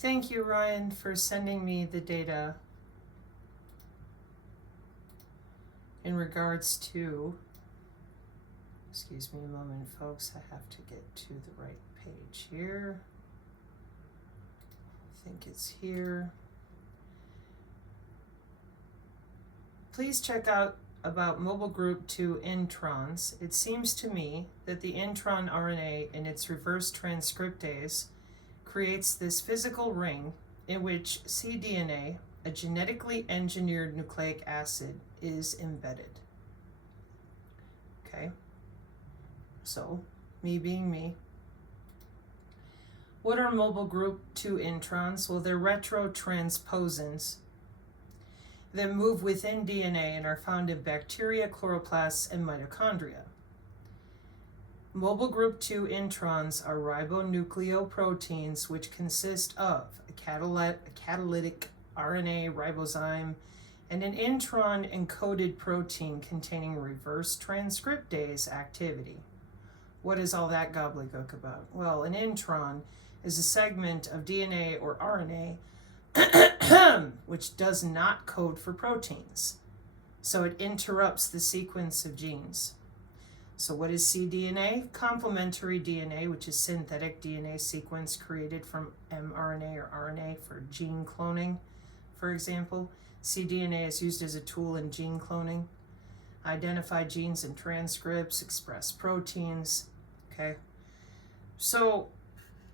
Thank you, Ryan, for sending me the data in regards to, excuse me a moment, folks, I have to get to the right page here. I think it's here. Please check out about mobile group 2 introns. It seems to me that the intron RNA in its reverse transcriptase creates this physical ring in which cDNA, a genetically engineered nucleic acid, is embedded. Okay, so me being me. What are mobile group 2 introns? Well, they're retrotransposons that move within DNA and are found in bacteria, chloroplasts, and mitochondria. Mobile group 2 introns are ribonucleoproteins which consist of a catalytic RNA ribozyme and an intron encoded protein containing reverse transcriptase activity. What is all that gobbledygook about? Well, an intron is a segment of DNA or RNA which does not code for proteins. So it interrupts the sequence of genes. So what is cDNA? Complementary DNA, which is synthetic DNA sequence created from mRNA or RNA for gene cloning, for example. cDNA is used as a tool in gene cloning. Identify genes and transcripts, express proteins, okay? So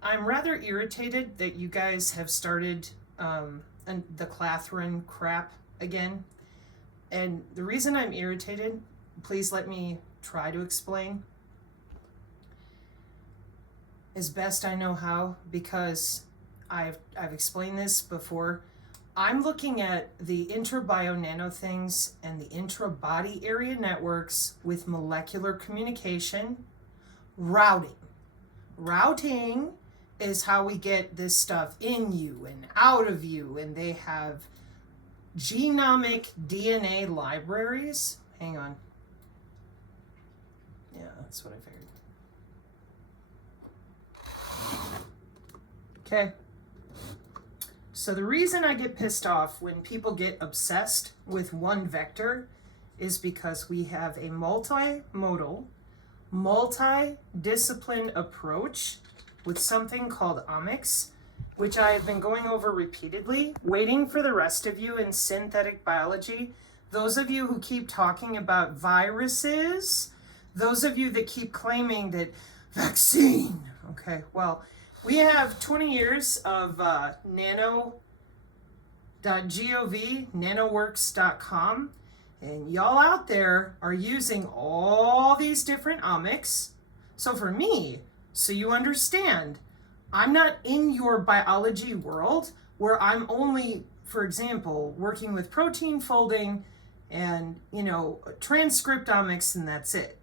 I'm rather irritated that you guys have started the Clathrin crap again. And the reason I'm irritated, please let me try to explain as best I know how, because I've explained this before. I'm looking at the intra-bio nano things and the intra-body area networks with molecular communication, routing. Routing is how we get this stuff in you and out of you, and they have genomic DNA libraries. Hang on. Yeah, that's what I figured. Okay. So the reason I get pissed off when people get obsessed with one vector is because we have a multimodal, multi-discipline approach with something called omics, which I have been going over repeatedly, waiting for the rest of you in synthetic biology. Those of you who keep talking about viruses, those of you that keep claiming that vaccine, okay, well, we have 20 years of nano.gov, nanoworks.com, and y'all out there are using all these different omics. So for me, so you understand, I'm not in your biology world where I'm only, for example, working with protein folding and, transcriptomics, and that's it.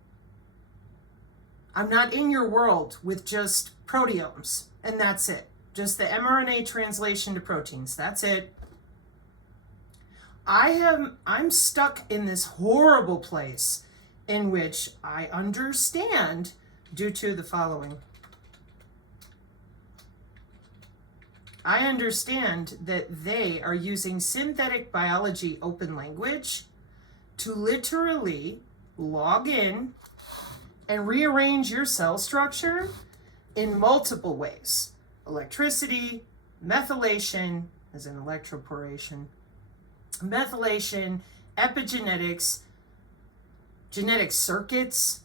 I'm not in your world with just proteomes, and that's it. Just the mRNA translation to proteins, that's it. I'm stuck in this horrible place in which I understand due to the following. I understand that they are using synthetic biology open language to literally log in and rearrange your cell structure in multiple ways. Electricity, methylation, as in electroporation, methylation, epigenetics, genetic circuits,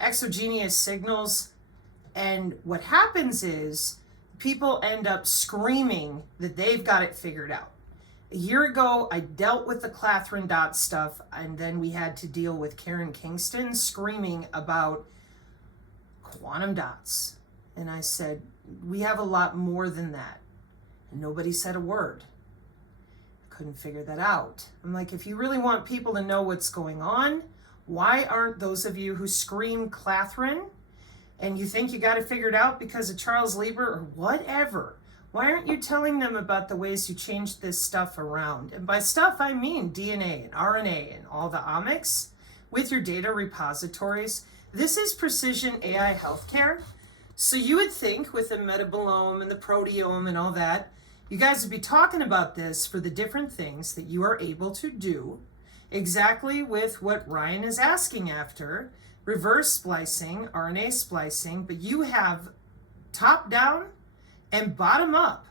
exogenous signals. And what happens is people end up screaming that they've got it figured out. A year ago, I dealt with the Clathrin dot stuff, and then we had to deal with Karen Kingston screaming about quantum dots. And I said, we have a lot more than that. And nobody said a word. I couldn't figure that out. I'm like, if you really want people to know what's going on, why aren't those of you who scream Clathrin and you think you got it figured out because of Charles Lieber or whatever, why aren't you telling them about the ways you changed this stuff around? And by stuff, I mean DNA and RNA and all the omics with your data repositories. This is precision AI healthcare. So you would think with the metabolome and the proteome and all that, you guys would be talking about this for the different things that you are able to do exactly with what Ryan is asking after, reverse splicing, RNA splicing, but you have top down and bottom up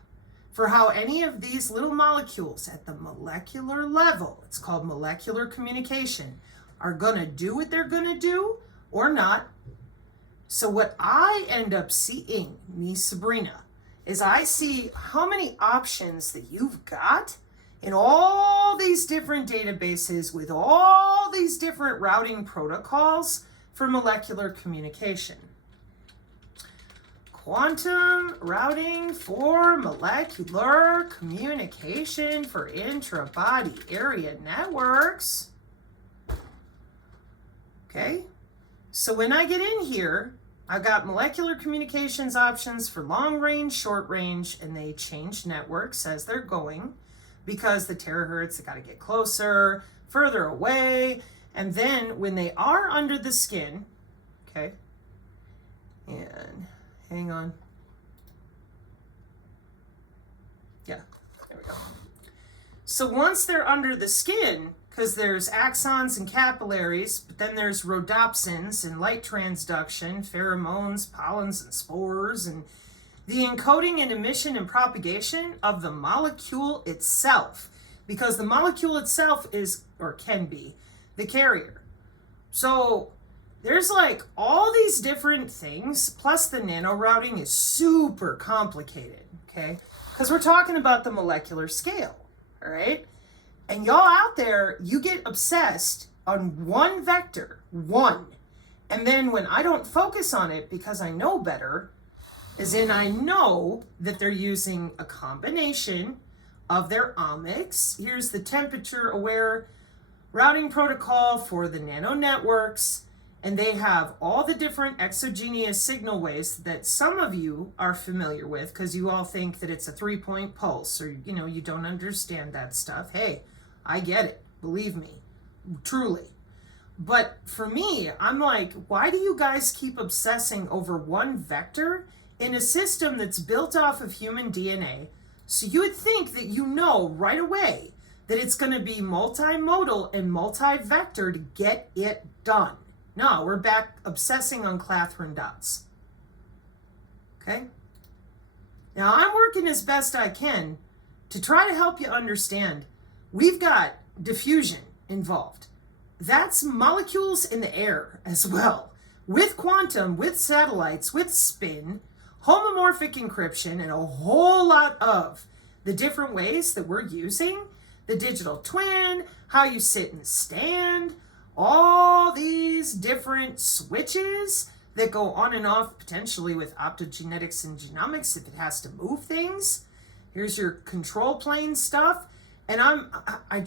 for how any of these little molecules at the molecular level, it's called molecular communication, are gonna do what they're gonna do or not. So what I end up seeing, me, Sabrina, is I see how many options that you've got in all these different databases with all these different routing protocols for molecular communication. Quantum routing for molecular communication for intra-body area networks. Okay, so when I get in here, I've got molecular communications options for long range, short range, and they change networks as they're going because the terahertz have got to get closer, further away, and then when they are under the skin, okay, and hang on. Yeah, there we go. So once they're under the skin, because there's axons and capillaries, but then there's rhodopsins and light transduction, pheromones, pollens, and spores, and the encoding and emission and propagation of the molecule itself, because the molecule itself is, or can be, the carrier. So there's like all these different things, plus the nano routing is super complicated, okay? Because we're talking about the molecular scale, all right? And y'all out there, you get obsessed on one vector, one. And then when I don't focus on it because I know better, as in I know that they're using a combination of their omics. Here's the temperature aware routing protocol for the nano networks. And they have all the different exogenous signal waves that some of you are familiar with because you all think that it's a 3-point pulse or, you know, you don't understand that stuff. Hey, I get it. Believe me, truly. But for me, I'm like, why do you guys keep obsessing over one vector in a system that's built off of human DNA? So you would think that you know right away that it's going to be multimodal and multi-vector to get it done. No, we're back obsessing on Clathrin dots. Okay? Now, I'm working as best I can to try to help you understand. We've got diffusion involved. That's molecules in the air as well. With quantum, with satellites, with spin, homomorphic encryption, and a whole lot of the different ways that we're using the digital twin, how you sit and stand, all these different switches that go on and off potentially with optogenetics and genomics if it has to move things. Here's your control plane stuff. And I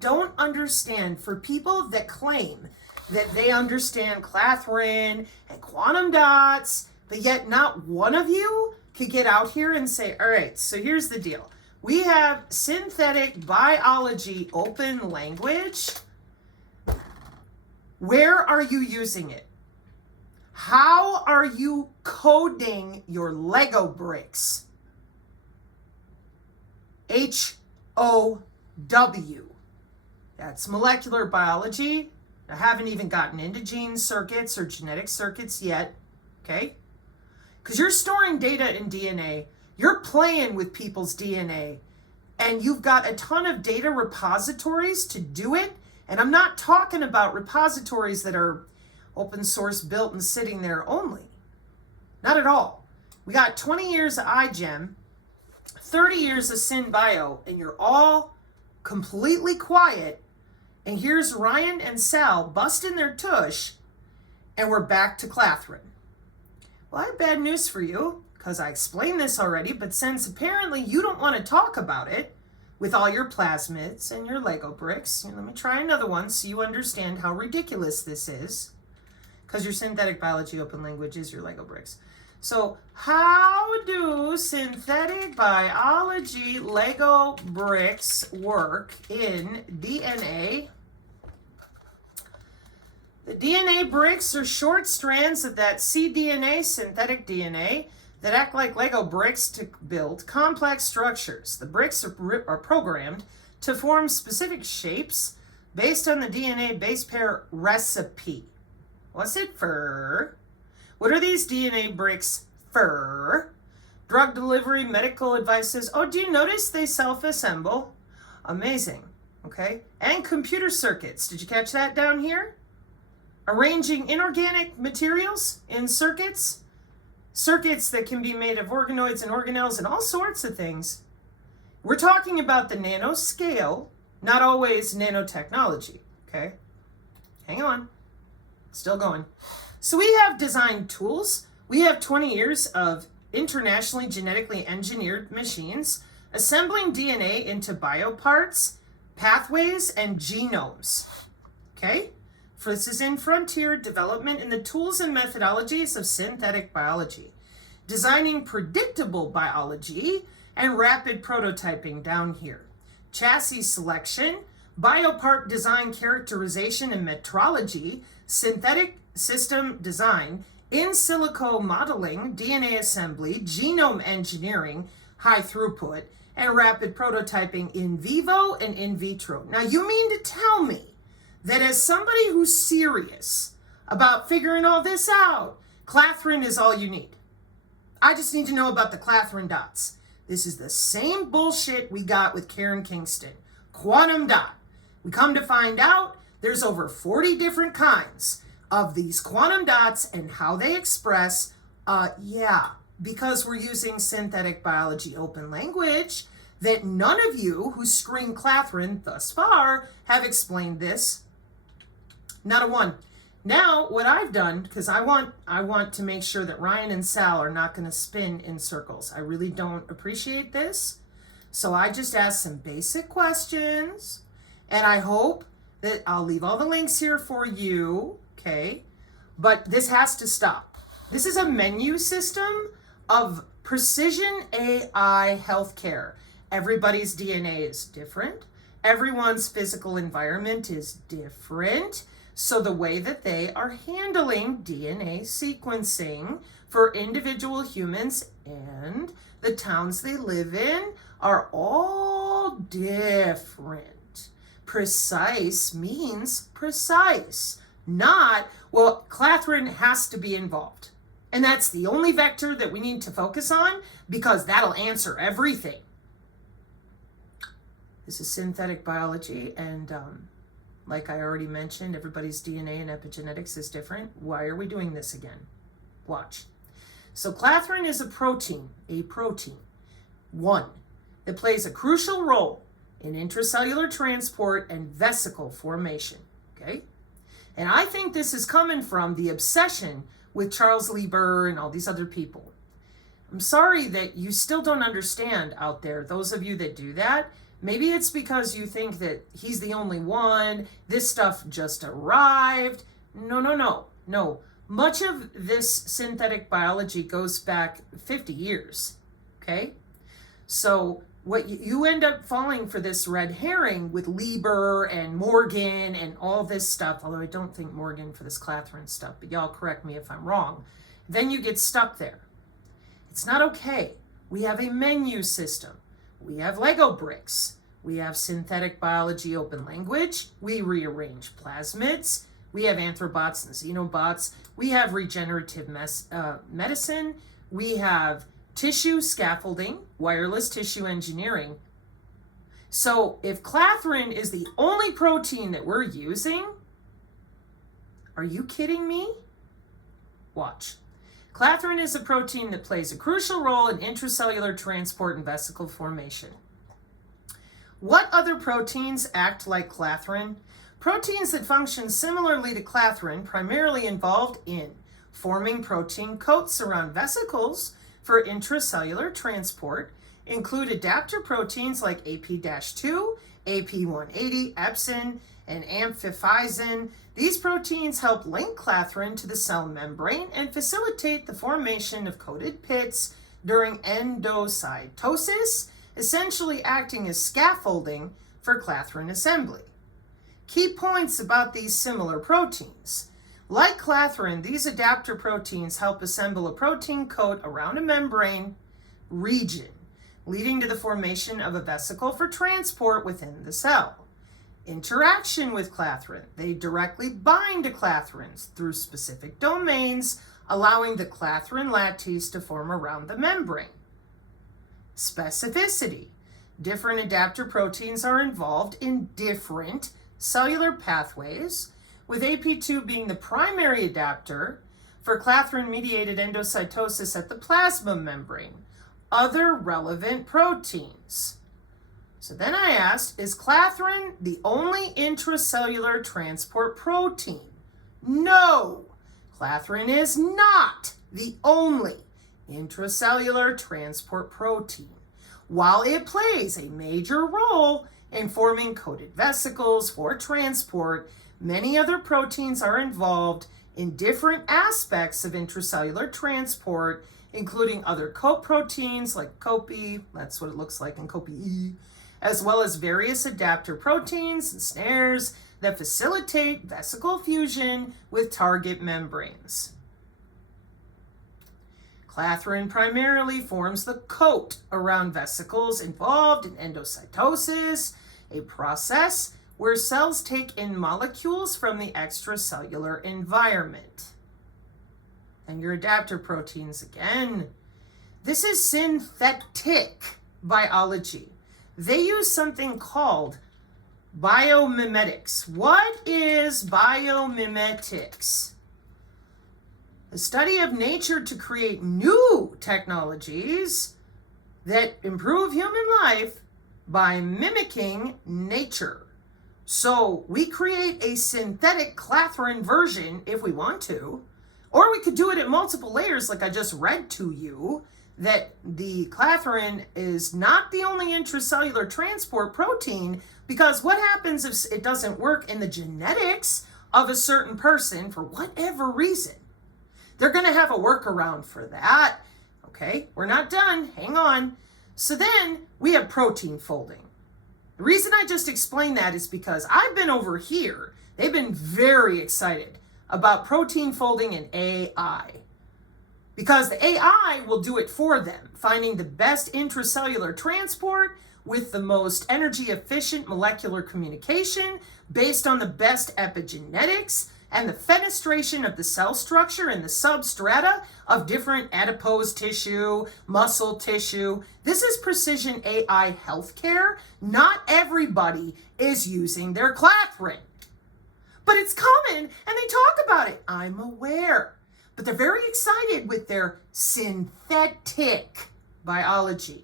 don't understand for people that claim that they understand Clathrin and quantum dots, but yet not one of you could get out here and say, all right, so here's the deal. We have synthetic biology open language. Where are you using it? How are you coding your Lego bricks? HOW. That's molecular biology. I haven't even gotten into gene circuits or genetic circuits yet, okay? Because you're storing data in DNA. You're playing with people's DNA. And you've got a ton of data repositories to do it. And I'm not talking about repositories that are open source built and sitting there only. Not at all. We got 20 years of iGEM, 30 years of SynBio, and you're all completely quiet. And here's Ryan and Sal busting their tush, and we're back to Clathrin. Well, I have bad news for you, because I explained this already, but since apparently you don't want to talk about it, with all your plasmids and your Lego bricks. Let me try another one so you understand how ridiculous this is. Because your synthetic biology open language is your Lego bricks. So how do synthetic biology Lego bricks work in DNA? The DNA bricks are short strands of that cDNA, synthetic DNA, that act like Lego bricks to build complex structures. The bricks are programmed to form specific shapes based on the DNA base pair recipe. What's it for? What are these DNA bricks for? Drug delivery, medical devices. Oh, do you notice they self-assemble? Amazing. Okay. And computer circuits. Did you catch that down here? Arranging inorganic materials in circuits. Circuits that can be made of organoids and organelles and all sorts of things. We're talking about the nanoscale, not always nanotechnology. Okay. Hang on. Still going. So we have design tools. We have 20 years of internationally genetically engineered machines assembling DNA into bioparts, pathways, and genomes. Okay? This is in frontier development in the tools and methodologies of synthetic biology, designing predictable biology and rapid prototyping down here. Chassis selection, biopart design characterization and metrology, synthetic system design, in silico modeling, DNA assembly, genome engineering, high throughput, and rapid prototyping in vivo and in vitro. Now, you mean to tell me that as somebody who's serious about figuring all this out, Clathrin is all you need? I just need to know about the Clathrin dots. This is the same bullshit we got with Karen Kingston. Quantum dot. We come to find out there's over 40 different kinds of these quantum dots and how they express, because we're using synthetic biology open language that none of you who scream Clathrin thus far have explained this. Not a one. Now, what I've done, because I want to make sure that Ryan and Sal are not going to spin in circles. I really don't appreciate this. So I just asked some basic questions, and I hope that I'll leave all the links here for you, okay? But this has to stop. This is a menu system of precision AI healthcare. Everybody's DNA is different. Everyone's physical environment is different. So the way that they are handling DNA sequencing for individual humans and the towns they live in are all different. Precise means precise, not, well, Clathrin has to be involved. And that's the only vector that we need to focus on because that'll answer everything. This is synthetic biology, and like I already mentioned, everybody's DNA and epigenetics is different. Why are we doing this again? Watch. So Clathrin is a protein, one, that plays a crucial role in intracellular transport and vesicle formation, okay? And I think this is coming from the obsession with Charles Lieber and all these other people. I'm sorry that you still don't understand out there, those of you that do that. Maybe it's because you think that he's the only one, this stuff just arrived. No. Much of this synthetic biology goes back 50 years, okay? So what you end up falling for this red herring with Lieber and Morgan and all this stuff, although I don't think Morgan for this Clathrin stuff, but y'all correct me if I'm wrong, then you get stuck there. It's not okay. We have a menu system. We have Lego bricks. We have synthetic biology open language. We rearrange plasmids. We have anthrobots and xenobots. We have regenerative medicine. We have tissue scaffolding, wireless tissue engineering. So if Clathrin is the only protein that we're using, are you kidding me? Watch. Clathrin is a protein that plays a crucial role in intracellular transport and vesicle formation. What other proteins act like Clathrin? Proteins that function similarly to Clathrin, primarily involved in forming protein coats around vesicles for intracellular transport, include adapter proteins like AP-2, AP180, epsin, and amphiphysin. These proteins help link Clathrin to the cell membrane and facilitate the formation of coated pits during endocytosis, essentially acting as scaffolding for Clathrin assembly. Key points about these similar proteins. Like Clathrin, these adapter proteins help assemble a protein coat around a membrane region, leading to the formation of a vesicle for transport within the cell. Interaction with Clathrin. They directly bind to Clathrins through specific domains, allowing the Clathrin lattice to form around the membrane. Specificity. Different adapter proteins are involved in different cellular pathways, with AP2 being the primary adapter for Clathrin-mediated endocytosis at the plasma membrane. Other relevant proteins. So then I asked, is Clathrin the only intracellular transport protein? No, Clathrin is not the only intracellular transport protein. While it plays a major role in forming coated vesicles for transport, many other proteins are involved in different aspects of intracellular transport, including other coat proteins like COPE, that's what it looks like in COPE, as well as various adapter proteins and snares that facilitate vesicle fusion with target membranes. Clathrin primarily forms the coat around vesicles involved in endocytosis, a process where cells take in molecules from the extracellular environment. And your adapter proteins again. This is synthetic biology. They use something called biomimetics. What is biomimetics? The study of nature to create new technologies that improve human life by mimicking nature. So we create a synthetic Clathrin version if we want to, or we could do it at multiple layers like I just read to you, that the Clathrin is not the only intracellular transport protein, because what happens if it doesn't work in the genetics of a certain person for whatever reason? They're going to have a workaround for that. Okay, we're not done. Hang on. So then we have protein folding. The reason I just explained that is because I've been over here. They've been very excited about protein folding in AI. Because the AI will do it for them, finding the best intracellular transport with the most energy efficient molecular communication based on the best epigenetics and the fenestration of the cell structure and the substrata of different adipose tissue, muscle tissue. This is precision AI healthcare. Not everybody is using their Clathrin. But it's coming and they talk about it. I'm aware. But they're very excited with their synthetic biology.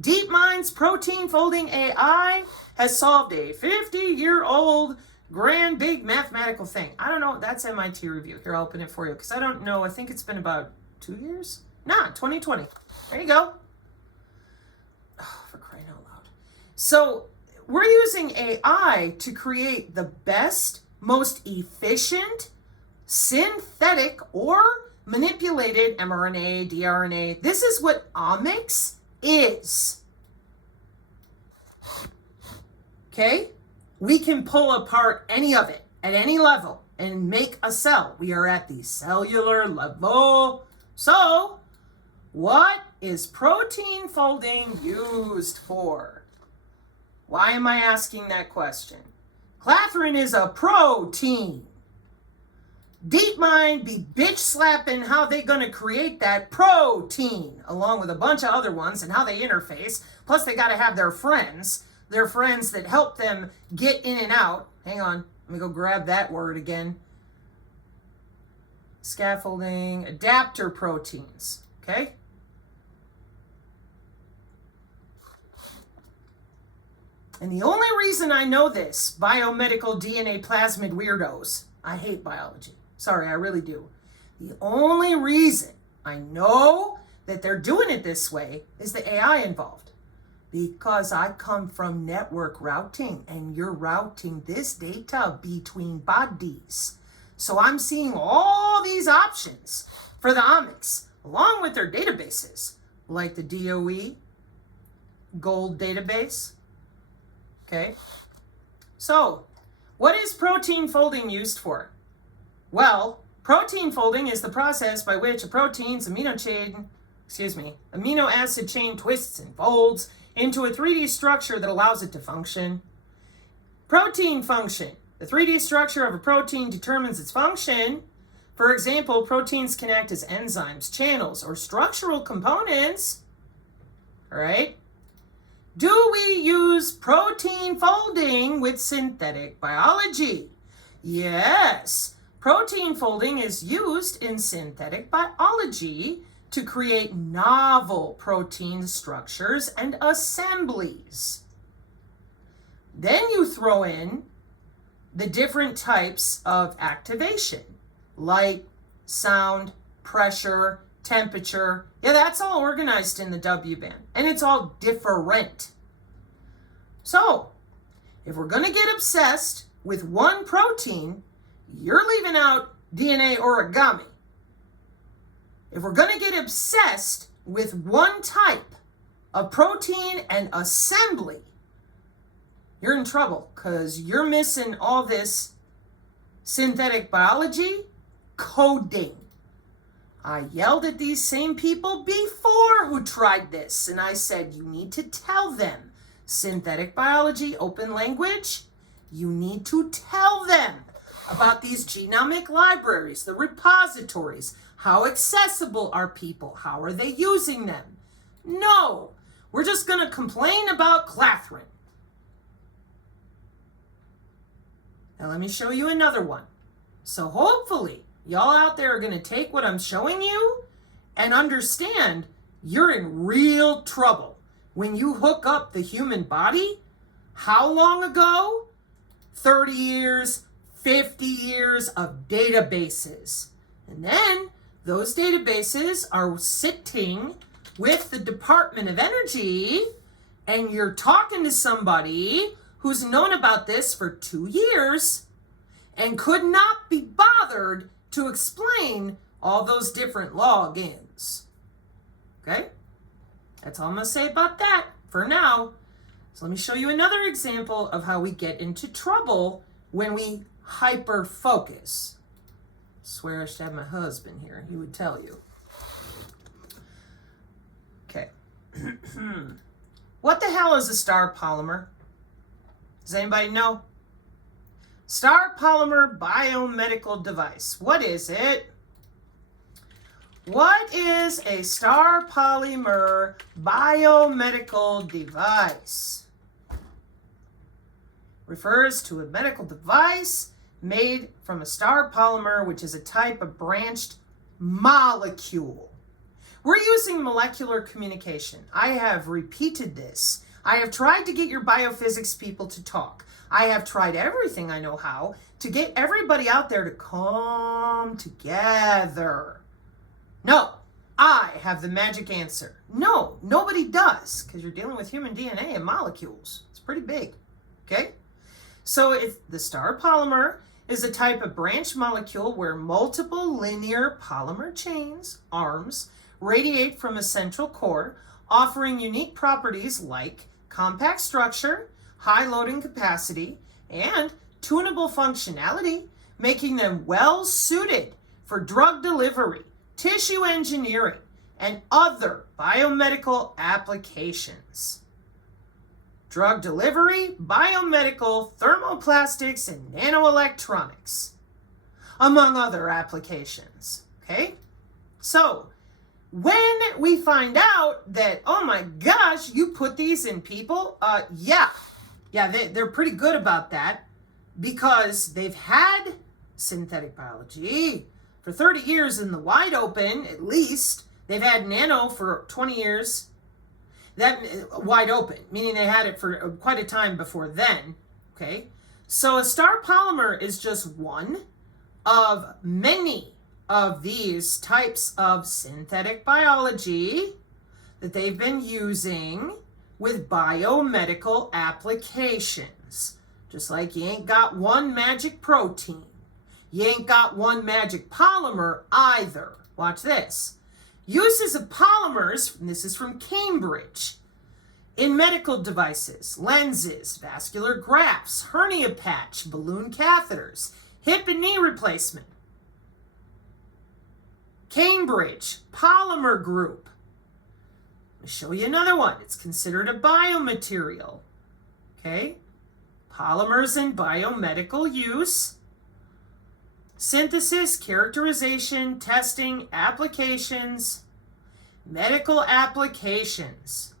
DeepMind's protein folding AI has solved a 50-year-old grand big mathematical thing. I don't know, that's MIT review. Here, I'll open it for you because I don't know. I think it's been about 2 years? Nah, 2020. There you go. Oh, for crying out loud. So we're using AI to create the best, most efficient, synthetic or manipulated mRNA, dRNA. This is what omics is. Okay? We can pull apart any of it at any level and make a cell. We are at the cellular level. So, what is protein folding used for? Why am I asking that question? Clathrin is a protein. DeepMind be bitch slapping how they gonna create that protein along with a bunch of other ones and how they interface. Plus they gotta have their friends that help them get in and out. Hang on, let me go grab that word again. Scaffolding, adapter proteins, okay? And the only reason I know this, biomedical DNA plasmid weirdos, I hate biology. Sorry, I really do. The only reason I know that they're doing it this way is the AI involved. Because I come from network routing and you're routing this data between bodies. So I'm seeing all these options for the omics along with their databases like the DOE, Gold database. Okay. So what is protein folding used for? Well, protein folding is the process by which a protein's amino acid chain twists and folds into a 3D structure that allows it to function. Protein function. The 3D structure of a protein determines its function. For example, proteins can act as enzymes, channels, or structural components. All right? Do we use protein folding with synthetic biology? Yes. Protein folding is used in synthetic biology to create novel protein structures and assemblies. Then you throw in the different types of activation: light, sound, pressure, temperature. Yeah, that's all organized in the W band, and it's all different. So, if we're going to get obsessed with one protein, you're leaving out DNA origami. If we're going to get obsessed with one type of protein and assembly, you're in trouble because you're missing all this synthetic biology coding. I yelled at these same people before who tried this, and I said, you need to tell them synthetic biology, open language. You need to tell them about these genomic libraries, the repositories. How accessible are people? How are they using them? No, we're just going to complain about Clathrin. Now let me show you another one. So hopefully y'all out there are going to take what I'm showing you and understand you're in real trouble when you hook up the human body. How long ago? 30 years, 50 years of databases. And then those databases are sitting with the Department of Energy, and you're talking to somebody who's known about this for 2 years and could not be bothered to explain all those different logins. Okay? That's all I'm going to say about that for now. So let me show you another example of how we get into trouble when we hyper focus. I swear I should have my husband here. He would tell you. Okay. What the hell is a star polymer? Does anybody know? Star polymer biomedical device. What is it? What is a star polymer biomedical device? Refers to a medical device made from a star polymer, which is a type of branched molecule. We're using molecular communication. I have repeated this. I have tried to get your biophysics people to talk. I have tried everything I know how to get everybody out there to come together. No, I have the magic answer. No, nobody does, because you're dealing with human DNA and molecules. It's pretty big, okay? So the star polymer is a type of branched molecule where multiple linear polymer chains, arms, radiate from a central core, offering unique properties like compact structure, high loading capacity, and tunable functionality, making them well suited for drug delivery, tissue engineering, and other biomedical applications. Drug delivery, biomedical, thermoplastics, and nanoelectronics, among other applications. Okay? So, when we find out that, oh my gosh, you put these in people, they're pretty good about that because they've had synthetic biology for 30 years in the wide open, at least. They've had nano for 20 years. That wide open, meaning they had it for quite a time before then, okay? So a star polymer is just one of many of these types of synthetic biology that they've been using with biomedical applications. Just like you ain't got one magic protein. You ain't got one magic polymer either. Watch this. Uses of polymers, and this is from Cambridge, in medical devices, lenses, vascular grafts, hernia patch, balloon catheters, hip and knee replacement. Cambridge Polymer Group. Let me show you another one. It's considered a biomaterial. Okay? Polymers in biomedical use. Synthesis, characterization, testing, applications, medical applications,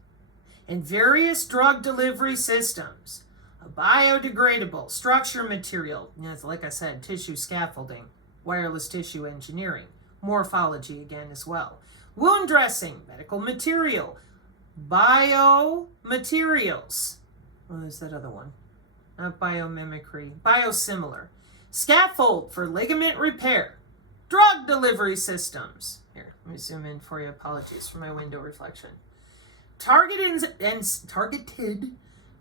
and various drug delivery systems. A biodegradable structure material, like I said, tissue scaffolding, wireless tissue engineering, morphology again as well. Wound dressing, medical material, biomaterials. What is that other one? Not biomimicry, biosimilar. Scaffold for ligament repair, drug delivery systems. Here, let me zoom in for you. Apologies for my window reflection. Targeted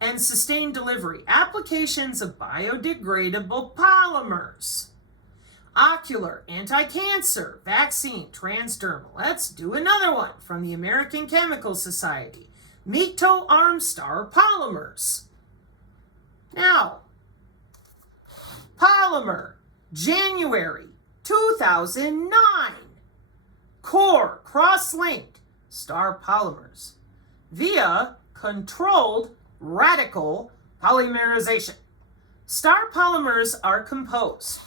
and sustained delivery, applications of biodegradable polymers. Ocular, anti-cancer, vaccine, transdermal. Let's do another one from the American Chemical Society. Mito Armstar polymers. Now, polymer, January 2009. Core, cross-linked, star polymers via controlled radical polymerization. Star polymers are comprised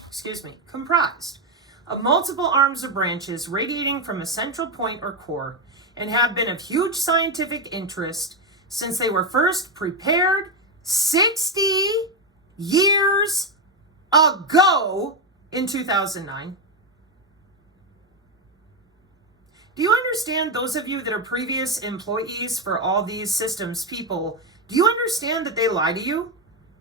of multiple arms or branches radiating from a central point or core and have been of huge scientific interest since they were first prepared 60 years ago in 2009. Do you understand, those of you that are previous employees for all these systems people, do you understand that they lie to you?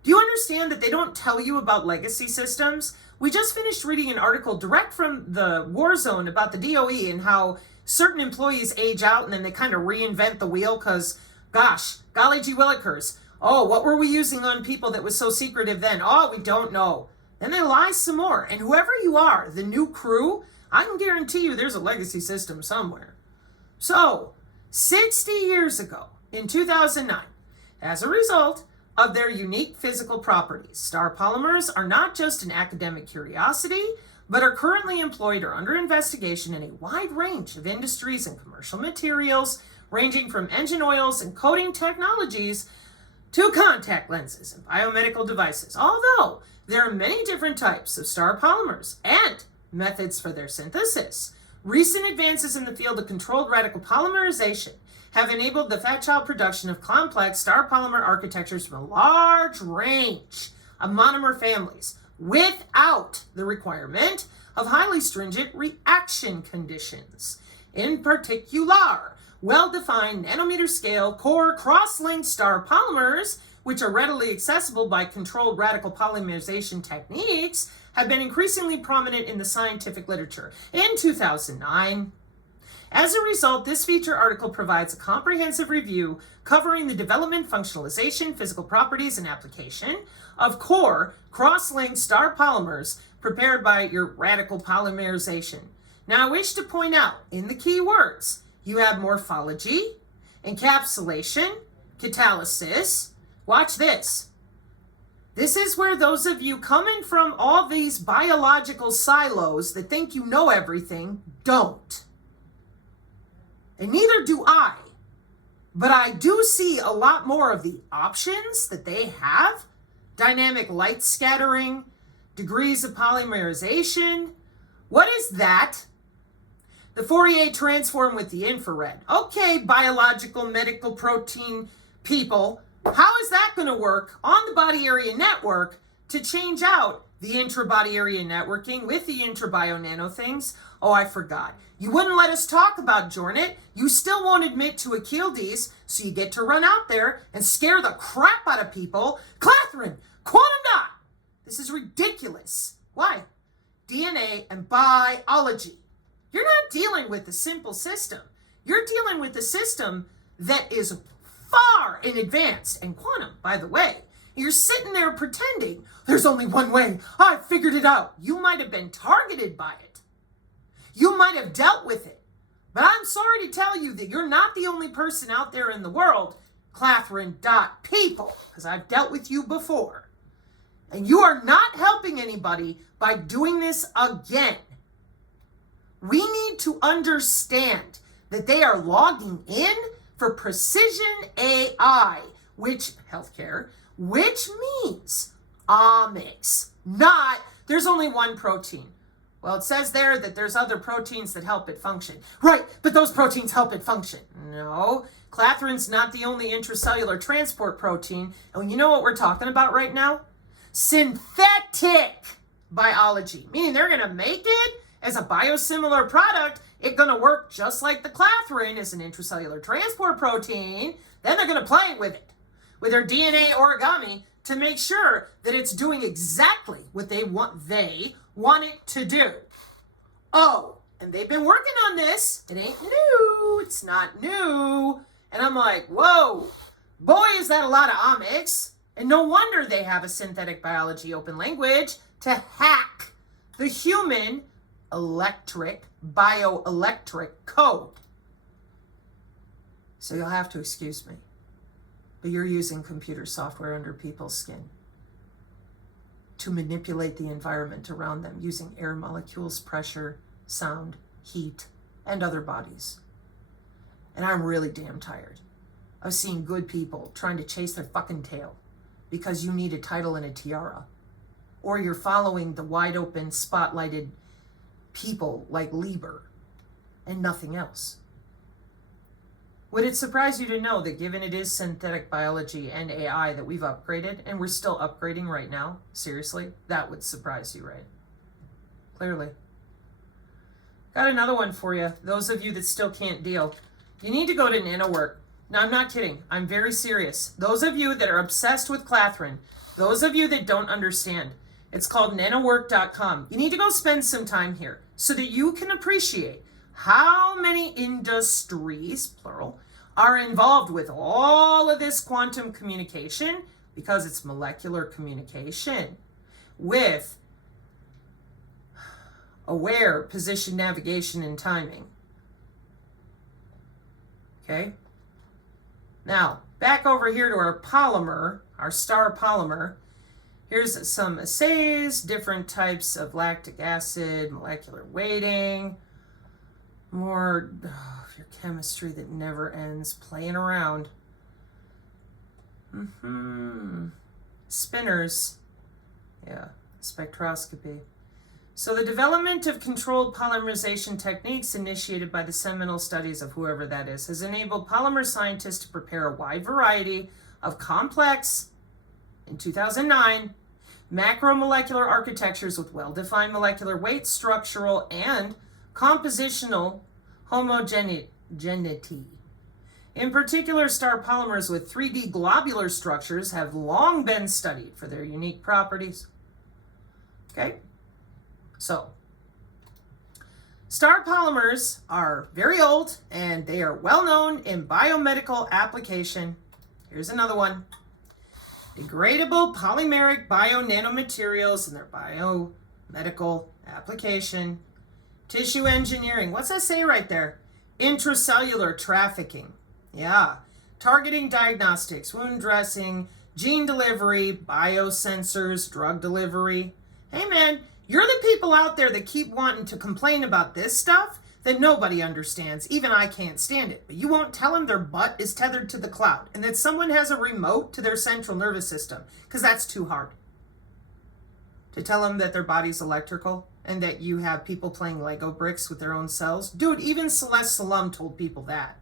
Do you understand that they don't tell you about legacy systems? We just finished reading an article direct from the war zone about the DOE and how certain employees age out and then they kind of reinvent the wheel because, gosh, golly gee willikers. Oh, what were we using on people that was so secretive then? Oh, we don't know. Then they lie some more. And whoever you are, the new crew, I can guarantee you there's a legacy system somewhere. So, 60 years ago, in 2009, as a result of their unique physical properties, star polymers are not just an academic curiosity, but are currently employed or under investigation in a wide range of industries and commercial materials, ranging from engine oils and coating technologies to contact lenses and biomedical devices. Although there are many different types of star polymers and methods for their synthesis, recent advances in the field of controlled radical polymerization have enabled the facile production of complex star polymer architectures from a large range of monomer families without the requirement of highly stringent reaction conditions. In particular, well-defined nanometer scale core cross-linked star polymers, which are readily accessible by controlled radical polymerization techniques, have been increasingly prominent in the scientific literature. In 2009, as a result, this feature article provides a comprehensive review covering the development, functionalization, physical properties, and application of core cross-linked star polymers prepared by your radical polymerization. Now, I wish to point out, in the key words, you have morphology, encapsulation, catalysis. Watch this. This is where those of you coming from all these biological silos that think you know everything don't. And neither do I. But I do see a lot more of the options that they have. Dynamic light scattering, degrees of polymerization. What is that? The Fourier transform with the infrared. Okay, biological medical protein people. How is that going to work on the body area network to change out the intra-body area networking with the intra-bio nano things? Oh, I forgot. You wouldn't let us talk about Jornet. You still won't admit to Achilles, so you get to run out there and scare the crap out of people. Clathrin, quantum dot. This is ridiculous. Why? DNA and biology. You're not dealing with a simple system. You're dealing with a system that is far in advance. And quantum, by the way, you're sitting there pretending there's only one way. I figured it out. You might have been targeted by it. You might have dealt with it. But I'm sorry to tell you that you're not the only person out there in the world, Clathrin.people, because I've dealt with you before. And you are not helping anybody by doing this again. We need to understand that they are logging in for precision AI, which healthcare, which means omics, not there's only one protein. Well, it says there that there's other proteins that help it function. Right, but those proteins help it function. No, Clathrin's not the only intracellular transport protein. And you know what we're talking about right now? Synthetic biology, meaning they're going to make it as a biosimilar product. It's going to work just like the Clathrin is an intracellular transport protein. Then they're going to play with it, with their DNA origami, to make sure that it's doing exactly what they want it to do. Oh, and they've been working on this. It ain't new. It's not new. And I'm like, whoa, boy, is that a lot of omics. And no wonder they have a synthetic biology open language to hack the human bioelectric code. So you'll have to excuse me, but you're using computer software under people's skin to manipulate the environment around them using air molecules, pressure, sound, heat, and other bodies. And I'm really damn tired of seeing good people trying to chase their fucking tail because you need a title and a tiara, or you're following the wide open spotlighted people like Lieber and nothing else. Would it surprise you to know that given it is synthetic biology and AI that we've upgraded, and we're still upgrading right now? Seriously? That would surprise you, right? Clearly. Got another one for you. Those of you that still can't deal. You need to go to NanoWork. No, I'm not kidding. I'm very serious. Those of you that are obsessed with Clathrin, those of you that don't understand, it's called nanowork.com. You need to go spend some time here so that you can appreciate how many industries, plural, are involved with all of this quantum communication, because it's molecular communication with aware position, navigation, and timing. Okay? Now, back over here to our polymer, our star polymer. Here's some assays, different types of lactic acid, molecular weighting, more of your chemistry that never ends, playing around. Spinners, yeah, spectroscopy. So the development of controlled polymerization techniques initiated by the seminal studies of whoever that is has enabled polymer scientists to prepare a wide variety of complex, in 2009, macromolecular architectures with well-defined molecular weight, structural, and compositional homogeneity. In particular, star polymers with 3D globular structures have long been studied for their unique properties. Okay? So, star polymers are very old and they are well known in biomedical application. Here's another one. Degradable polymeric bio-nanomaterials in their biomedical application. Tissue engineering. What's that say right there? Intracellular trafficking. Yeah. Targeting diagnostics, wound dressing, gene delivery, biosensors, drug delivery. Hey man, you're the people out there that keep wanting to complain about this stuff that nobody understands. Even I can't stand it. But you won't tell them their butt is tethered to the cloud and that someone has a remote to their central nervous system, because that's too hard. To tell them that their body's electrical and that you have people playing Lego bricks with their own cells. Dude, even Celeste Salum told people that.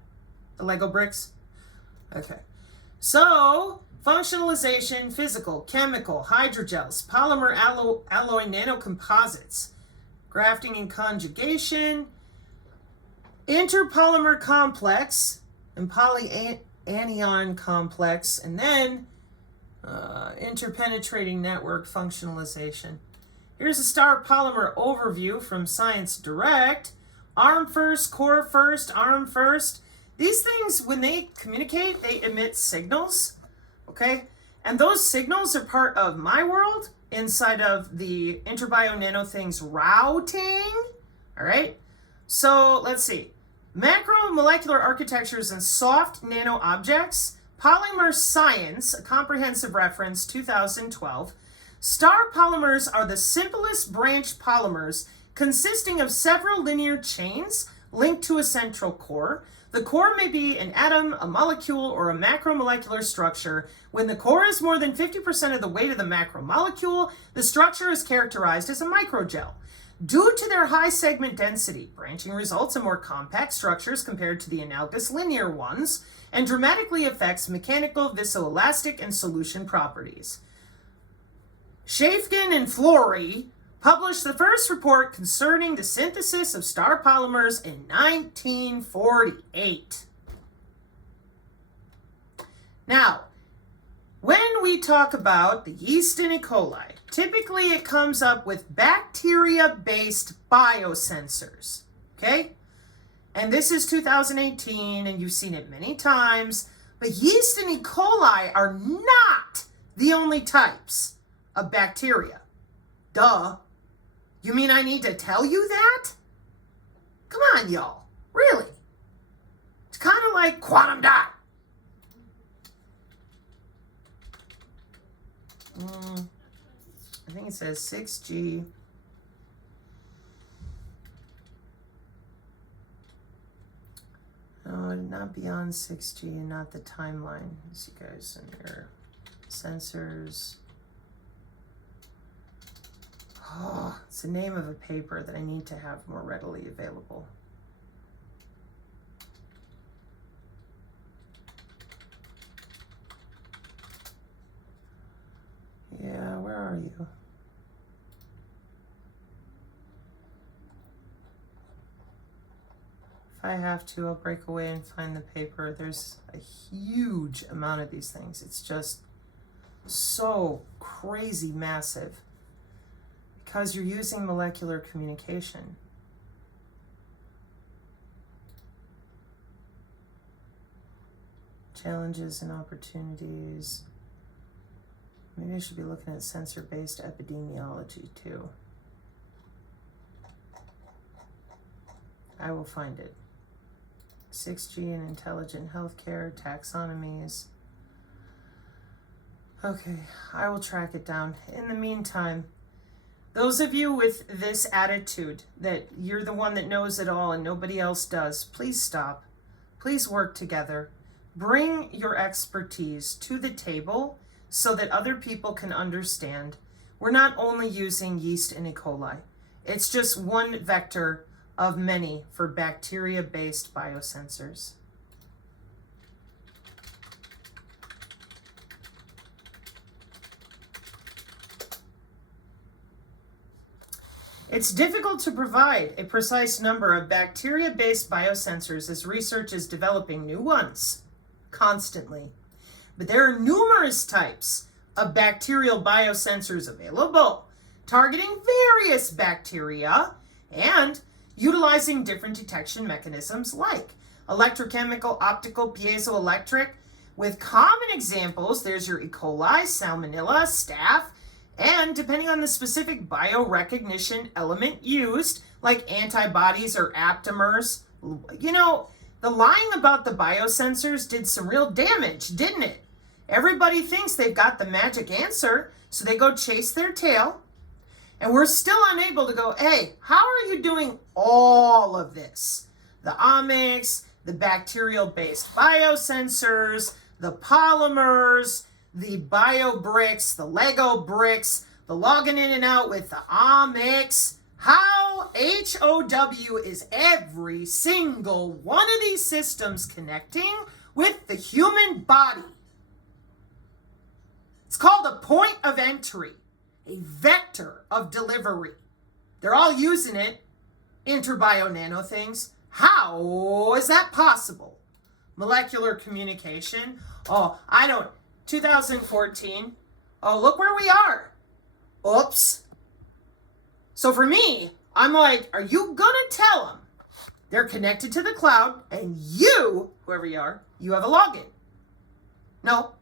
The Lego bricks? Okay. So, functionalization, physical, chemical, hydrogels, polymer alloy nanocomposites, grafting and conjugation, interpolymer complex, and polyanion complex, and then interpenetrating network functionalization. Here's a star polymer overview from Science Direct. Arm first, core first, arm first. These things, when they communicate, they emit signals, okay? And those signals are part of my world inside of the interbio nano things routing, all right? So let's see. Macromolecular architectures and soft nano objects, Polymer Science, a comprehensive reference, 2012. Star polymers are the simplest branch polymers consisting of several linear chains linked to a central core. The core may be an atom, a molecule, or a macromolecular structure. When the core is more than 50% of the weight of the macromolecule, the structure is characterized as a microgel. Due to their high segment density, branching results in more compact structures compared to the analogous linear ones, and dramatically affects mechanical, viscoelastic, and solution properties. Shafkin and Flory published the first report concerning the synthesis of star polymers in 1948. Now, when we talk about the yeast in E. coli, typically it comes up with bacteria-based biosensors, okay? And this is 2018, and you've seen it many times, but yeast and E. coli are not the only types of bacteria. Duh. You mean I need to tell you that? Come on, y'all. Really? It's kind of like quantum dot. I think it says 6G. No, not beyond 6G, and not the timeline. See, guys, in your sensors. Oh, it's the name of a paper that I need to have more readily available. Yeah, where are you? If I have to, I'll break away and find the paper. There's a huge amount of these things. It's just so crazy massive because you're using molecular communication. Challenges and opportunities. Maybe I should be looking at sensor-based epidemiology too. I will find it. 6G and intelligent healthcare, taxonomies. Okay, I will track it down. In the meantime, those of you with this attitude that you're the one that knows it all and nobody else does, please stop. Please work together. Bring your expertise to the table so that other people can understand. We're not only using yeast and E. coli. It's just one vector of many for bacteria-based biosensors. It's difficult to provide a precise number of bacteria-based biosensors as research is developing new ones constantly. But there are numerous types of bacterial biosensors available, targeting various bacteria and utilizing different detection mechanisms like electrochemical, optical, piezoelectric. With common examples, there's your E. coli, salmonella, staph, and depending on the specific biorecognition element used, like antibodies or aptamers. You know, the lying about the biosensors did some real damage, didn't it? Everybody thinks they've got the magic answer, so they go chase their tail. And we're still unable to go, hey, how are you doing all of this? The omics, the bacterial-based biosensors, the polymers, the bio bricks, the Lego bricks, the logging in and out with the omics. How HOW is every single one of these systems connecting with the human body? It's called a point of entry, a vector of delivery. They're all using it, interbio nano things. How is that possible? Molecular communication. 2014. Oh, look where we are. Oops. So for me, I'm like, are you gonna tell them they're connected to the cloud and you, whoever you are, you have a login? No.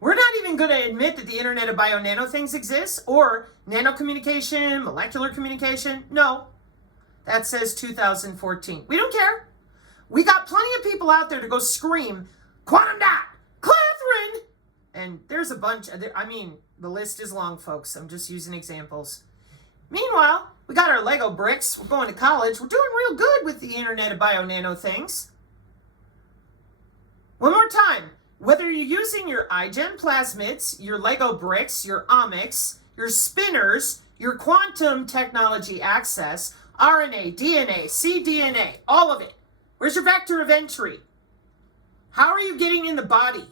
We're not even going to admit that the Internet of Bio-Nano things exists or nano communication, molecular communication. No. That says 2014. We don't care. We got plenty of people out there to go scream, quantum dot, Clathrin! And there's a bunch, the list is long, folks. I'm just using examples. Meanwhile, We got our Lego bricks. We're going to college. We're doing real good with the Internet of Bio-Nano things. One more time. Whether you're using your iGen plasmids, your Lego bricks, your omics, your spinners, your quantum technology access, RNA, DNA, cDNA, all of it. Where's your vector of entry? How are you getting in the body?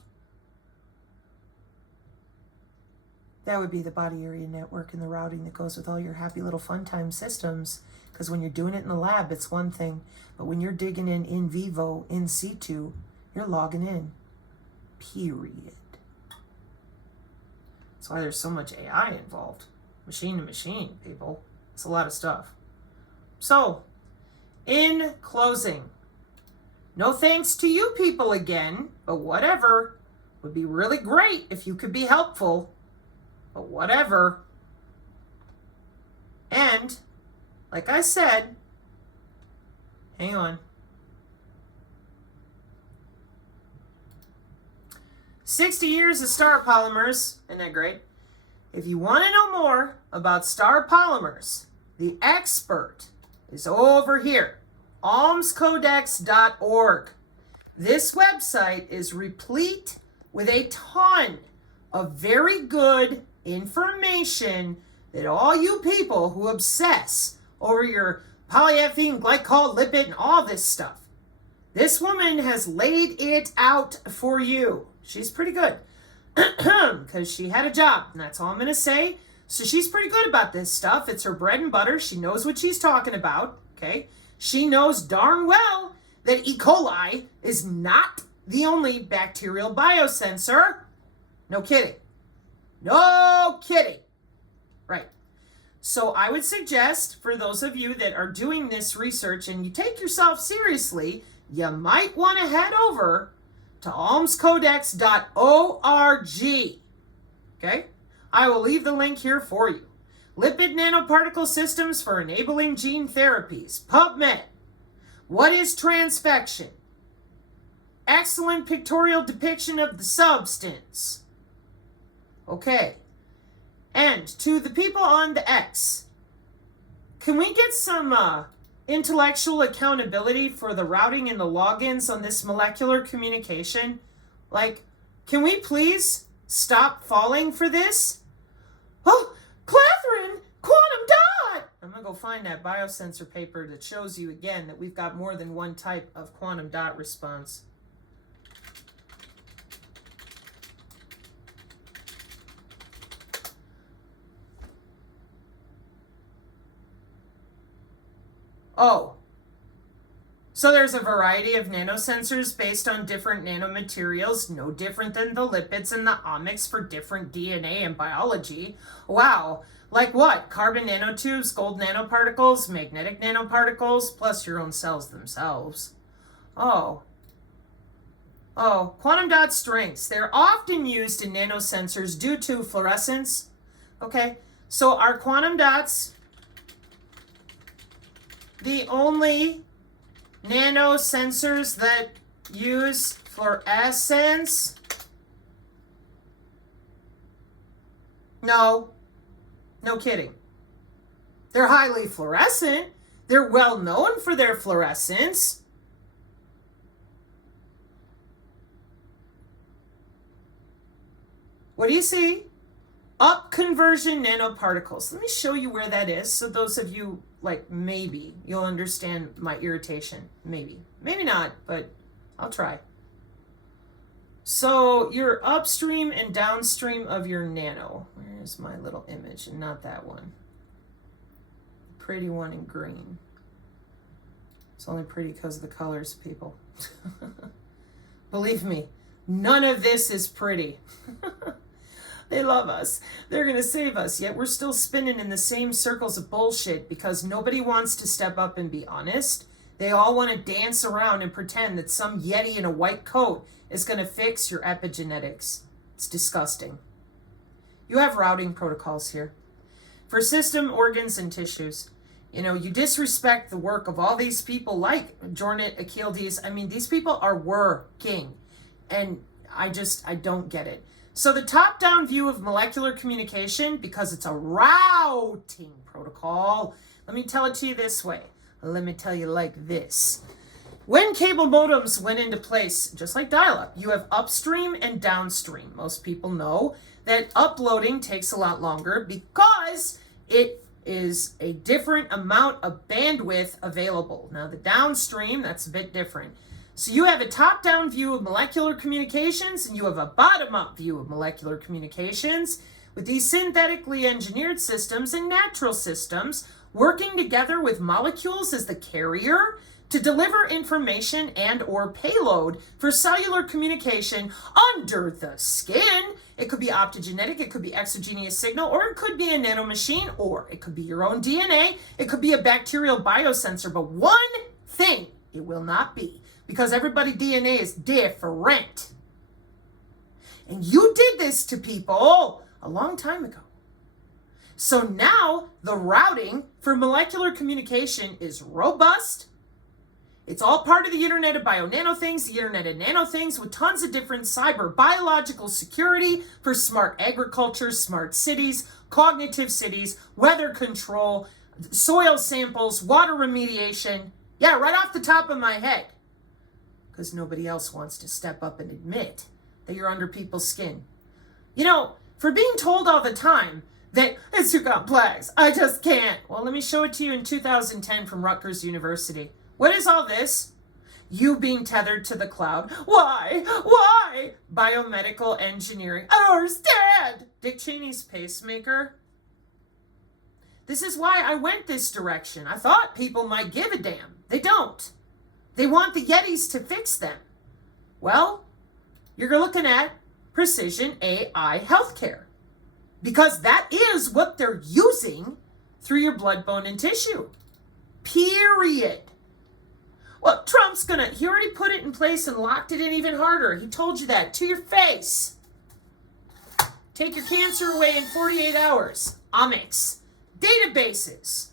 That would be the body area network and the routing that goes with all your happy little fun time systems. Because when you're doing it in the lab, it's one thing. But when you're digging in vivo, in situ, you're logging in. Period. That's why there's so much AI involved. Machine to machine, people. It's a lot of stuff. So, in closing, no thanks to you people again, but whatever. Would be really great if you could be helpful, but whatever. And, like I said, hang on. 60 years of star polymers, isn't that great? If you want to know more about star polymers, the expert is over here, almscodex.org. This website is replete with a ton of very good information that all you people who obsess over your polyethylene glycol lipid and all this stuff, this woman has laid it out for you. She's pretty good because she had a job, and that's all I'm going to say. So she's pretty good about this stuff. It's her bread and butter. She knows what she's talking about, okay? She knows darn well that E. coli is not the only bacterial biosensor. No kidding. No kidding. Right. So I would suggest for those of you that are doing this research and you take yourself seriously, you might want to head over to almscodex.org. Okay? I will leave the link here for you. Lipid nanoparticle systems for enabling gene therapies. PubMed. What is transfection? Excellent pictorial depiction of the substance. Okay. And to the people on the X, can we get some intellectual accountability for the routing and the logins on this molecular communication? Like, can we please stop falling for this? Oh, Clathrin, quantum dot! I'm going to go find that biosensor paper that shows you again that we've got more than one type of quantum dot response. Oh, so there's a variety of nanosensors based on different nanomaterials, no different than the lipids and the omics for different DNA and biology. Wow, like what? Carbon nanotubes, gold nanoparticles, magnetic nanoparticles, plus your own cells themselves. Oh, quantum dot strengths. They're often used in nanosensors due to fluorescence. Okay, so are quantum dots the only nanosensors that use fluorescence? No. No kidding. They're highly fluorescent. They're well known for their fluorescence. What do you see? Up conversion nanoparticles. Let me show you where that is so those of you, like, maybe you'll understand my irritation. Maybe. Maybe not, but I'll try. So you're upstream and downstream of your nano. Where's my little image? And not that one. Pretty one in green. It's only pretty because of the colors, people. Believe me, none of this is pretty. They love us. They're going to save us. Yet we're still spinning in the same circles of bullshit because nobody wants to step up and be honest. They all want to dance around and pretend that some yeti in a white coat is going to fix your epigenetics. It's disgusting. You have routing protocols here for system, organs, and tissues. You know, you disrespect the work of all these people like Jornet, Achilles. I mean, these people are working. And I don't get it. So the top-down view of molecular communication, because it's a routing protocol, Let me tell it to you this way. Let me tell you like this. When cable modems went into place, just like dial-up, you have upstream and downstream. Most people know that uploading takes a lot longer because it is a different amount of bandwidth available. Now the downstream, that's a bit different. So you have a top-down view of molecular communications and you have a bottom-up view of molecular communications with these synthetically engineered systems and natural systems working together with molecules as the carrier to deliver information and or payload for cellular communication under the skin. It could be optogenetic, it could be exogenous signal, or it could be a nanomachine, or it could be your own DNA, it could be a bacterial biosensor. But one thing it will not be, because everybody's DNA is different. And you did this to people a long time ago. So now the routing for molecular communication is robust. It's all part of the Internet of Bio-Nano Things, the Internet of Nano Things, with tons of different cyber biological security for smart agriculture, smart cities, cognitive cities, weather control, soil samples, water remediation. Yeah, right off the top of my head. Because nobody else wants to step up and admit that you're under people's skin. You know, for being told all the time that it's too complex, I just can't. Well, let me show it to you in 2010 from Rutgers University. What is all this? You being tethered to the cloud. Why? Why? Biomedical engineering. I don't understand. Dick Cheney's pacemaker. This is why I went this direction. I thought people might give a damn. They don't. They want the Yetis to fix them. Well, you're looking at precision AI healthcare. Because that is what they're using through your blood, bone, and tissue. Period. Well, Trump's he already put it in place and locked it in even harder. He told you that to your face. Take your cancer away in 48 hours. Omics. Databases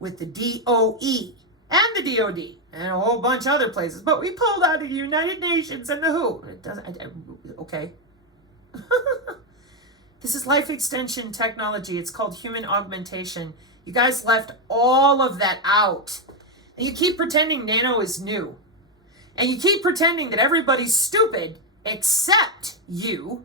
with the DOE and the DOD and a whole bunch of other places. But we pulled out of the United Nations and the WHO. It doesn't, okay. This is life extension technology. It's called human augmentation. You guys left all of that out. And you keep pretending nano is new. And you keep pretending that everybody's stupid except you.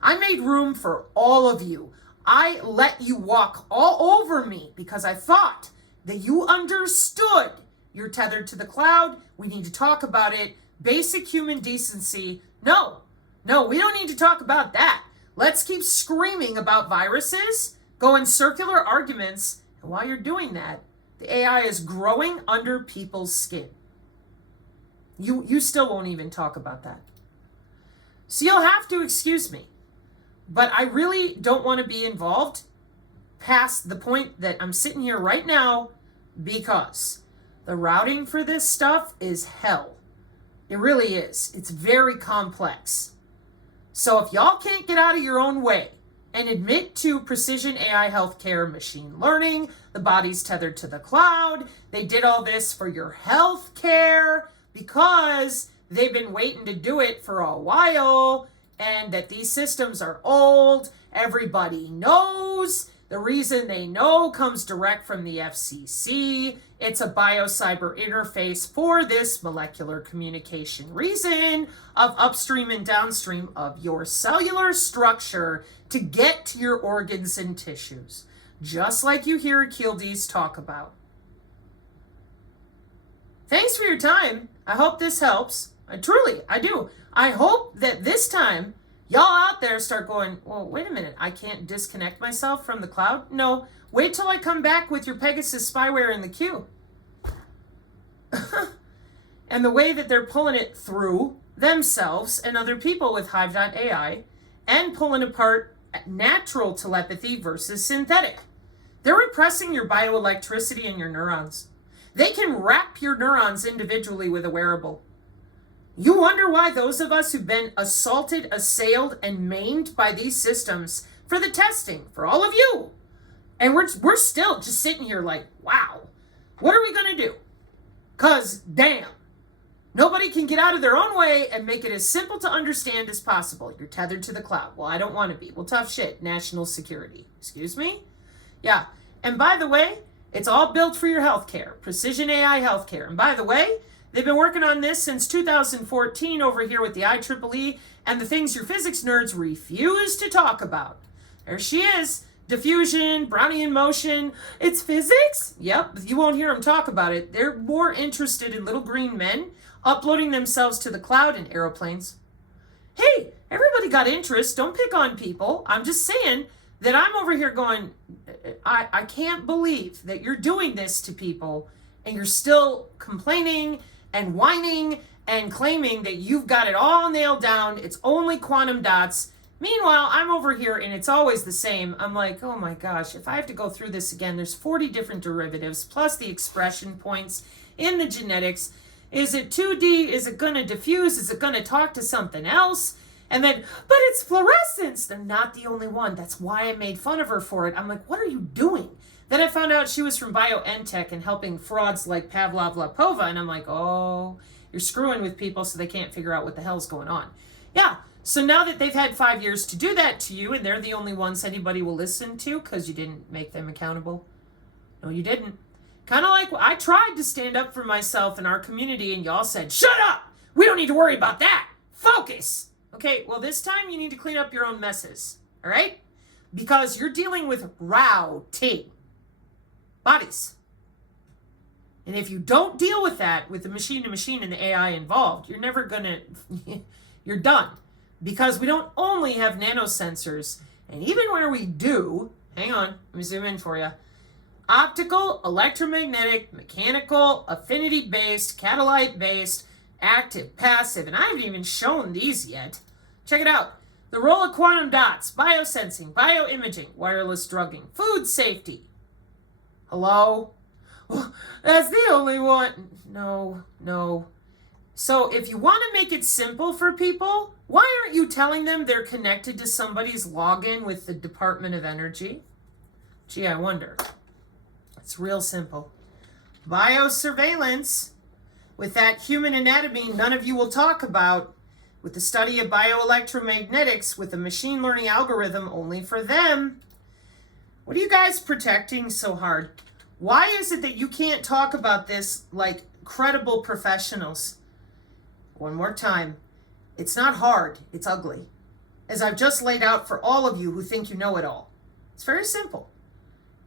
I made room for all of you. I let you walk all over me because I thought that you understood. You're tethered to the cloud. We need to talk about it. Basic human decency. No, we don't need to talk about that. Let's keep screaming about viruses, go in circular arguments, and while you're doing that, the AI is growing under people's skin. You still won't even talk about that. So you'll have to excuse me, but I really don't want to be involved past the point that I'm sitting here right now because the routing for this stuff is hell. It really is. It's very complex. So if y'all can't get out of your own way and admit to precision AI healthcare, machine learning, the body's tethered to the cloud, they did all this for your healthcare because they've been waiting to do it for a while, and that these systems are old, everybody knows. The reason they know comes direct from the FCC. It's a biocyber interface for this molecular communication reason of upstream and downstream of your cellular structure to get to your organs and tissues, just like you hear Achilles talk about. Thanks for your time. I hope this helps. I do. I hope that this time y'all out there start going, well, wait a minute, I can't disconnect myself from the cloud? No, wait till I come back with your Pegasus spyware in the queue. And the way that they're pulling it through themselves and other people with Hive.ai and pulling apart natural telepathy versus synthetic. They're repressing your bioelectricity in your neurons. They can wrap your neurons individually with a wearable. You wonder why those of us who've been assaulted, assailed, and maimed by these systems for the testing, for all of you, and we're still just sitting here like, wow, what are we going to do? Because, damn, nobody can get out of their own way and make it as simple to understand as possible. You're tethered to the cloud. Well, I don't want to be. Well, tough shit. National security. Excuse me? Yeah. And by the way, It's all built for your healthcare, precision AI healthcare. And by the way, they've been working on this since 2014 over here with the IEEE and the things your physics nerds refuse to talk about. There she is. Diffusion, Brownian motion. It's physics? Yep, you won't hear them talk about it. They're more interested in little green men uploading themselves to the cloud in aeroplanes. Hey, everybody got interest. Don't pick on people. I'm just saying that I'm over here going, I can't believe that you're doing this to people and you're still complaining and whining and claiming that you've got it all nailed down. It's only quantum dots. Meanwhile, I'm over here and it's always the same. I'm like, oh my gosh, if I have to go through this again, there's 40 different derivatives plus the expression points in the genetics. Is it 2D? Is it going to diffuse? Is it going to talk to something else? And then, but it's fluorescence. They're not the only one. That's why I made fun of her for it. I'm like, what are you doing? Then I found out she was from BioNTech and helping frauds like Pavlov-Lapova. And I'm like, oh, you're screwing with people so they can't figure out what the hell's going on. Yeah. So now that they've had 5 years to do that to you and they're the only ones anybody will listen to because you didn't make them accountable. No, you didn't. Kind of like I tried to stand up for myself in our community and y'all said, shut up! We don't need to worry about that. Focus! Okay, well this time you need to clean up your own messes. All right? Because you're dealing with rowdy bodies. And if you don't deal with that, with the machine-to-machine and the AI involved, you're never gonna, you're done. Because we don't only have nanosensors, and even where we do, hang on, let me zoom in for you. Optical, electromagnetic, mechanical, affinity-based, catalyte-based, active, passive, and I haven't even shown these yet. Check it out. The role of quantum dots, biosensing, bioimaging, wireless drugging, food safety. Hello? That's the only one. No. So if you want to make it simple for people, why aren't you telling them they're connected to somebody's login with the Department of Energy? Gee, I wonder. It's real simple. Biosurveillance, with that human anatomy none of you will talk about, with the study of bioelectromagnetics, with a machine learning algorithm only for them. What are you guys protecting so hard? Why is it that you can't talk about this like credible professionals? One more time. It's not hard, it's ugly. As I've just laid out for all of you who think you know it all. It's very simple.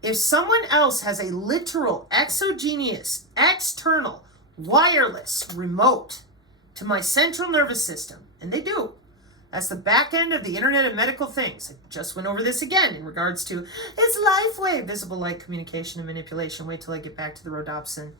If someone else has a literal, exogenous, external, wireless remote to my central nervous system, and they do, that's the back end of the Internet of Medical Things. I just went over this again in regards to its life wave, visible light communication and manipulation. Wait till I get back to the rhodopsin.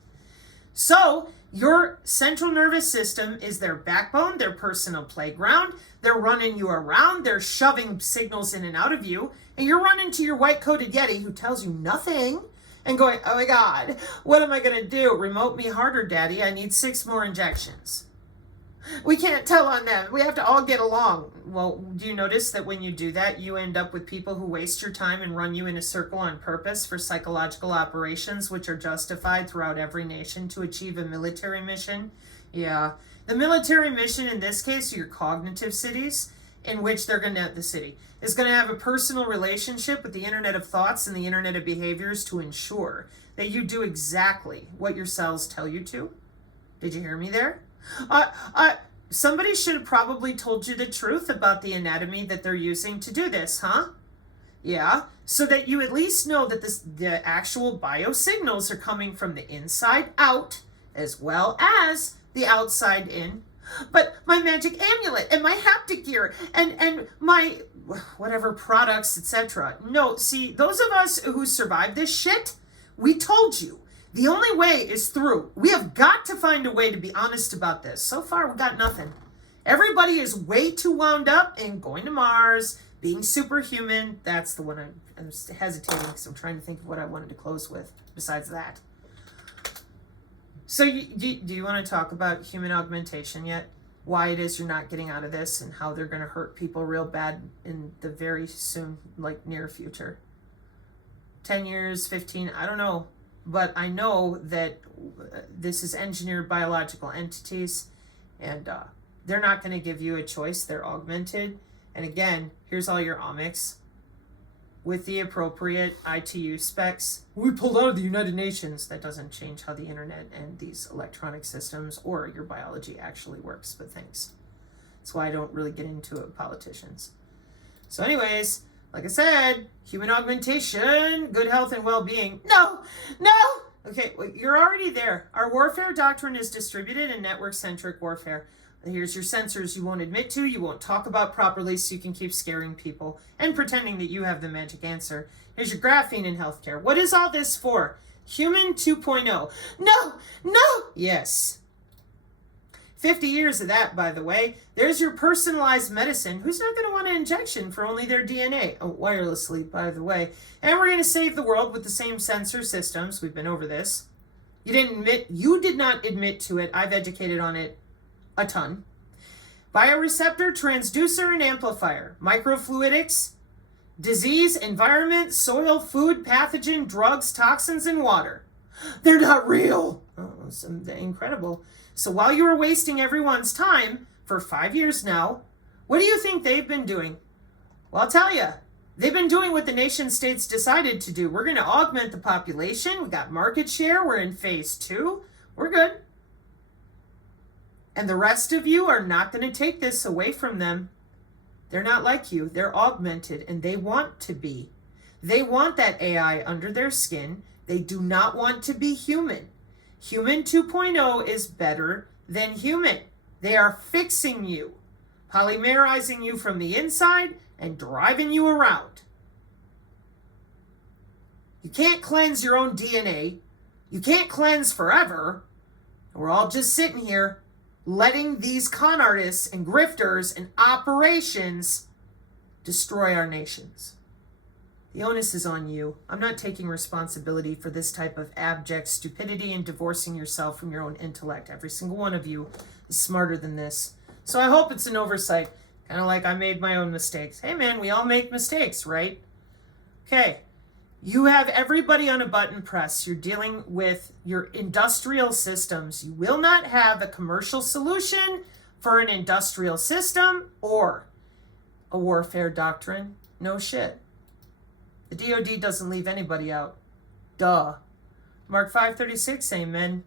So your central nervous system is their backbone, their personal playground. They're running you around. They're shoving signals in and out of you. And you're running to your white-coated Yeti who tells you nothing and going, oh my God, what am I going to do? Remote me harder, Daddy. I need 6 more injections. We can't tell on them. We have to all get along. Well, do you notice that when you do that, you end up with people who waste your time and run you in a circle on purpose for psychological operations, which are justified throughout every nation to achieve a military mission? Yeah. The military mission in this case, your cognitive cities, in which they're going to, the city, is going to have a personal relationship with the Internet of Thoughts and the Internet of Behaviors to ensure that you do exactly what your cells tell you to. Did you hear me there? Somebody should have probably told you the truth about the anatomy that they're using to do this, huh? Yeah, so that you at least know that the actual biosignals are coming from the inside out as well as the outside in. But my magic amulet and my haptic gear and my whatever products, etc. No, see, those of us who survived this shit, we told you. The only way is through. We have got to find a way to be honest about this. So far, we got nothing. Everybody is way too wound up in going to Mars, being superhuman. That's the one I'm hesitating because I'm trying to think of what I wanted to close with besides that. So do you want to talk about human augmentation yet? Why it is you're not getting out of this and how they're going to hurt people real bad in the very soon, like near future? 10 years, 15, I don't know. But I know that this is engineered biological entities, and they're not going to give you a choice. They're augmented. And again, here's all your omics. with the appropriate ITU specs. We pulled out of the United Nations. That doesn't change how the internet and these electronic systems or your biology actually works, but thanks. That's why I don't really get into it with politicians. So anyways, like I said, human augmentation, good health and well-being. No! Okay, well, you're already there. Our warfare doctrine is distributed and network-centric warfare. Here's your sensors you won't admit to, you won't talk about properly so you can keep scaring people and pretending that you have the magic answer. Here's your graphene in healthcare. What is all this for? Human 2.0. No! Yes. 50 years of that, by the way. There's your personalized medicine. Who's not going to want an injection for only their DNA? Oh, wirelessly, by the way. And we're going to save the world with the same sensor systems. We've been over this. You did not admit to it. I've educated on it a ton. Bioreceptor, transducer, and amplifier. Microfluidics, disease, environment, soil, food, pathogen, drugs, toxins, and water. They're not real. Oh, incredible. So while you were wasting everyone's time for 5 years now, what do you think they've been doing? Well, I'll tell you. They've been doing what the nation states decided to do. We're going to augment the population. We got market share. We're in phase 2. We're good. And the rest of you are not going to take this away from them. They're not like you. They're augmented, and they want to be. They want that AI under their skin. They do not want to be human. Human 2.0 is better than human. They are fixing you, polymerizing you from the inside and driving you around. You can't cleanse your own DNA. You can't cleanse forever. We're all just sitting here letting these con artists and grifters and operations destroy our nations. The onus is on you. I'm not taking responsibility for this type of abject stupidity and divorcing yourself from your own intellect. Every single one of you is smarter than this. So I hope it's an oversight. Kind of like I made my own mistakes. Hey man, we all make mistakes, right? Okay. You have everybody on a button press. You're dealing with your industrial systems. You will not have a commercial solution for an industrial system or a warfare doctrine. No shit. The DoD doesn't leave anybody out. Duh. Mark 5:36, amen.